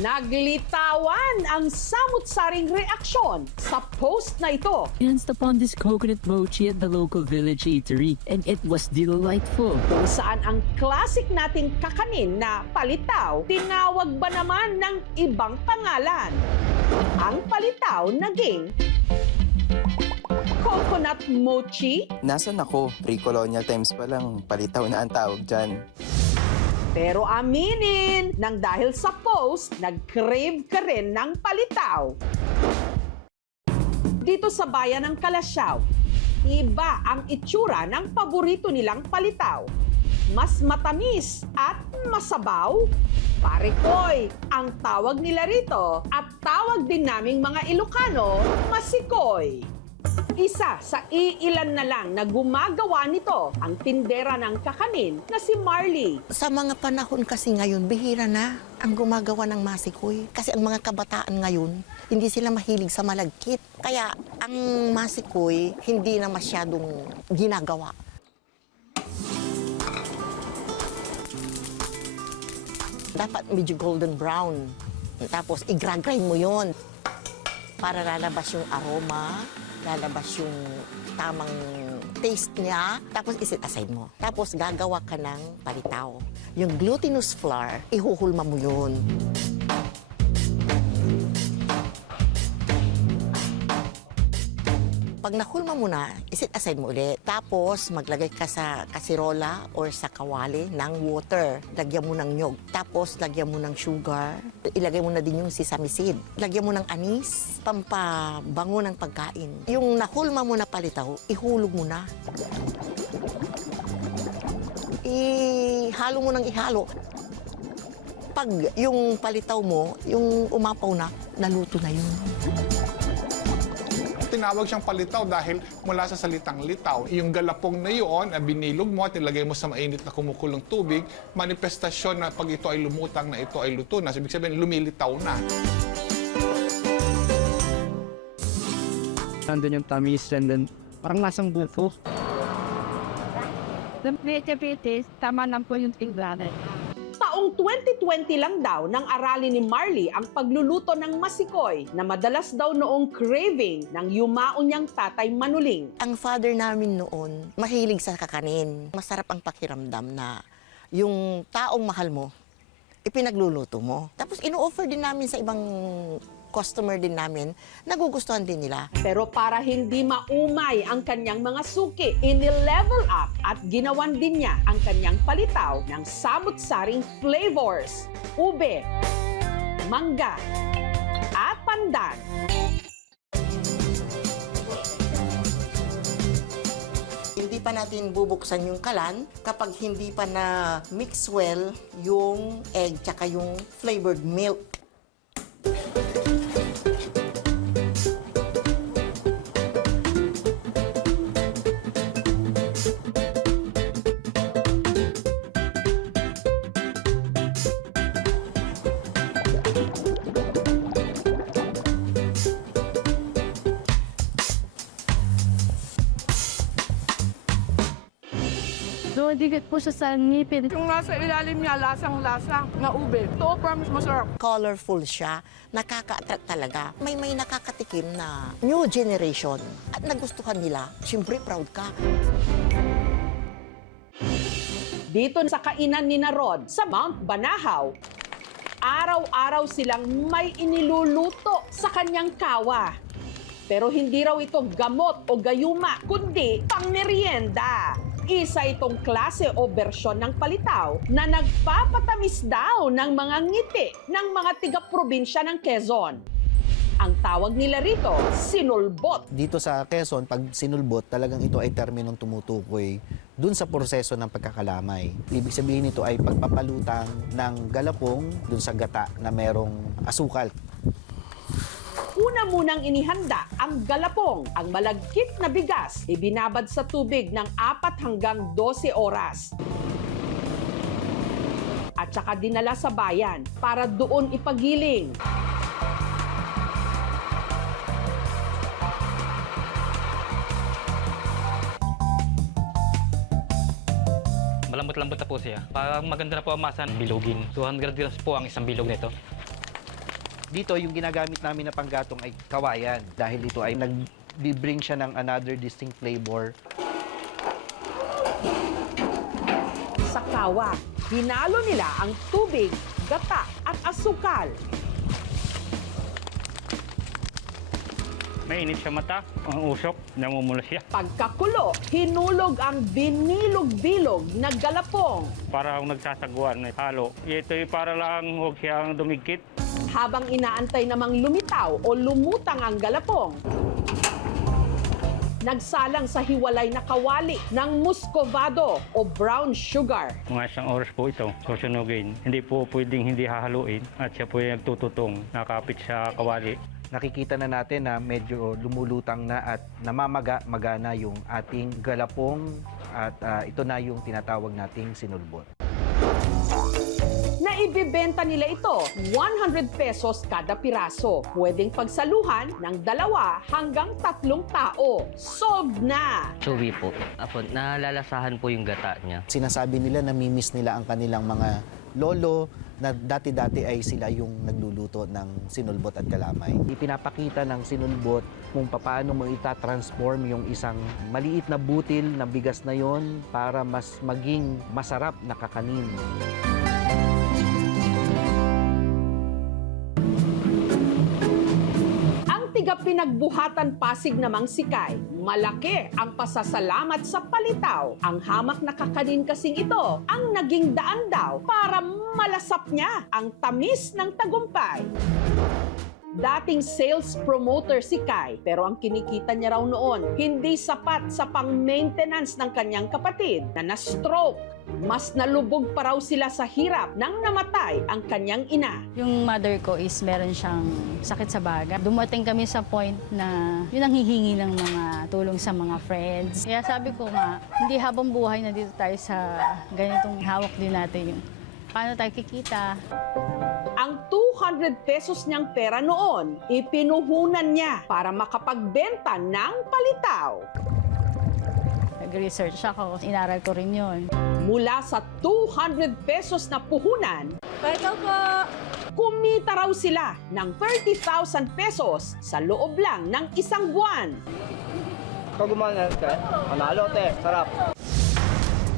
Naglitawan ang samut-saring reaksyon sa post na ito. Chanced upon this coconut mochi at the local village eatery, and it was delightful. Kung saan ang classic nating kakanin na palitaw, tinawag ba naman ng ibang pangalan? Ang palitaw naging coconut mochi? Nasaan ako? Pre-colonial times pa lang, palitaw na ang tawag dyan. Pero aminin, nang dahil sa post, nag-crave ka rin ng palitaw. Dito sa bayan ng Kalasyaw, iba ang itsura ng paborito nilang palitaw. Mas matamis at masabaw. Parekoy ang tawag nila rito at tawag din naming mga Ilocano, masikoy. Isa sa iilan na lang na gumagawa nito ang tindera ng kakanin na si Marley. Sa mga panahon kasi ngayon, bihira na ang gumagawa ng masikoy. Kasi ang mga kabataan ngayon, hindi sila mahilig sa malagkit. Kaya ang masikoy, hindi na masyadong ginagawa. Dapat medyo golden brown. Tapos i-grind mo yon para lalabas yung aroma, lalabas yung tamang taste niya, tapos isit aside mo. Tapos gagawa ka ng palitaw. Yung glutinous flour, ihuhulma mo yun. Pag nahulma mo na, isit aside mo ulit. Tapos maglagay ka sa kasirola or sa kawali ng water. Lagyan mo ng nyog. Tapos lagyan mo ng sugar. Ilagay mo na din yung sesame seed. Lagyan mo ng anis, pampabango ng pagkain. Yung nahulma mo na palitaw, ihulog mo na. Ihalo mo ng ihalo. Pag yung palitaw mo, yung umapaw na, naluto na yun. Tinawag siyang palitaw dahil mula sa salitang litaw. Yung galapong na yun, binilog mo at nilagay mo sa mainit na kumukulong tubig, manifestasyon na pag ito ay lumutang na ito ay luto na. So, ibig sabihin, lumilitaw na. Nandun yung tamis and then parang lasang bufo. Tama lang po yung tinglanan. Taong 2020 lang daw nang aralin ni Marley ang pagluluto ng masikoy na madalas daw noong craving ng yumaon niyang tatay Manuling. Ang father namin noon, mahilig sa kakanin. Masarap ang pakiramdam na yung taong mahal mo, ipinagluluto mo. Tapos ino-offer din namin sa ibang customer din namin, nagugustuhan din nila. Pero para hindi maumay ang kanyang mga suki, ini-level up at ginawan din niya ang kanyang palitaw ng samut-saring flavors, ube, mangga, at pandan. Hindi pa natin bubuksan yung kalan kapag hindi pa na mix well yung egg tsaka yung flavored milk. So, digit po siya sa ngipin. Yung nasa ilalim niya, lasang-lasa na ube. Ito, promise masarap. Colorful siya, nakaka-attract talaga. May nakakatikim na new generation at nagustuhan nila. Siyempre, proud ka. Dito sa kainan ni Rod sa Mount Banahaw, araw-araw silang may iniluluto sa kanyang kawa. Pero hindi raw ito gamot o gayuma, kundi pangmeryenda. Isa itong klase o bersyon ng palitaw na nagpapatamis daw ng mga ngiti ng mga tiga-probinsya ng Quezon. Ang tawag nila rito, sinulbot. Dito sa Quezon, pag sinulbot, talagang ito ay terminong tumutukoy dun sa proseso ng pagkakalamay. Ibig sabihin nito ay pagpapalutang ng galapong dun sa gata na merong asukal. Una munang inihanda ang galapong, ang malagkit na bigas, ibinabad sa tubig ng 4 hanggang 12 oras. At saka dinala sa bayan para doon ipagiling. Malambot-lambot na po siya. Parang maganda na po ang masa, bilogin. 200 grams po ang isang bilog nito. Dito, yung ginagamit namin na panggatong ay kawayan. Dahil ito ay nag-bring siya ng another distinct flavor. Sa kawa, hinalo nila ang tubig, gata at asukal. Mainit sa mata, ang usok, namumula siya. Pagkakulo, hinulog ang binilog-bilog na galapong. Para akong nagsasaguan, may halo. Ito'y para lang huwag siyang dumigkit. Habang inaantay namang lumitaw o lumutang ang galapong, nagsalang sa hiwalay na kawali ng muscovado o brown sugar. Mga isang oras po ito, susunugin. Hindi po pwedeng hindi hahaluin at siya po yung nagtututong, nakapit sa kawali. Nakikita na natin na medyo lumulutang na at namamaga-magana yung ating galapong at ito na yung tinatawag nating sinulbot. Naibibenta nila ito 100 pesos kada piraso. Pwedeng pagsaluhan ng 2 hanggang 3 tao. Solved na! Chewy po. Apo, nalalasahan po yung gata niya. Sinasabi nila na mimiss nila ang kanilang mga lolo na dati-dati ay sila yung nagluluto ng sinulbot at kalamay. Ipinapakita ng sinulbot kung paano mo itatransform yung isang maliit na butil na bigas na yon para mas maging masarap na kakanin. Tiga pinagbuhatan Pasig namang sikay. Malaki ang pasasalamat sa palitaw. Ang hamak na kakanin kasing ito ang naging daan daw para malasap niya ang tamis ng tagumpay. Dating sales promoter si Kai, pero ang kinikita niya raw noon hindi sapat sa pang-maintenance ng kanyang kapatid na na-stroke. Mas nalubog pa raw sila sa hirap nang namatay ang kanyang ina. Yung mother ko is meron siyang sakit sa baga. Dumating kami sa point na yun ang hihingi ng mga tulong sa mga friends. Kaya sabi ko nga, hindi habang buhay na dito tayo sa ganitong hawak din natin yung paano tayo kikita. Ang 200 pesos niyang pera noon, ipinuhunan niya para makapagbenta ng palitaw. Nag-research ako, inaral ko rin yun. Mula sa 200 pesos na puhunan, kumita raw sila ng 30,000 pesos sa loob lang ng isang buwan. Ikaw gumanan ka? Panalo, te. Sarap.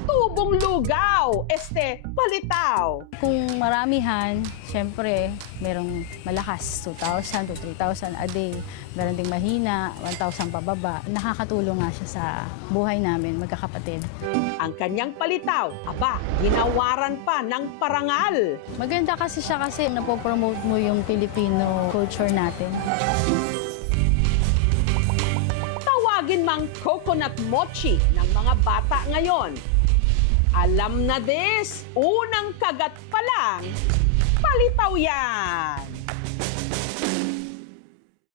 Tubong lugaw, palitaw. Kung maramihan, syempre, merong malakas, 2,000 to 3,000 a day. Meron ding mahina, 1,000 pababa. Nakakatulong nga siya sa buhay namin, magkakapatid. Ang kanyang palitaw, ginawaran pa ng parangal. Maganda kasi siya kasi napopromote mo yung Filipino culture natin. Tawagin mang coconut mochi ng mga bata ngayon. Alam na des, unang kagat pa lang, palitaw yan!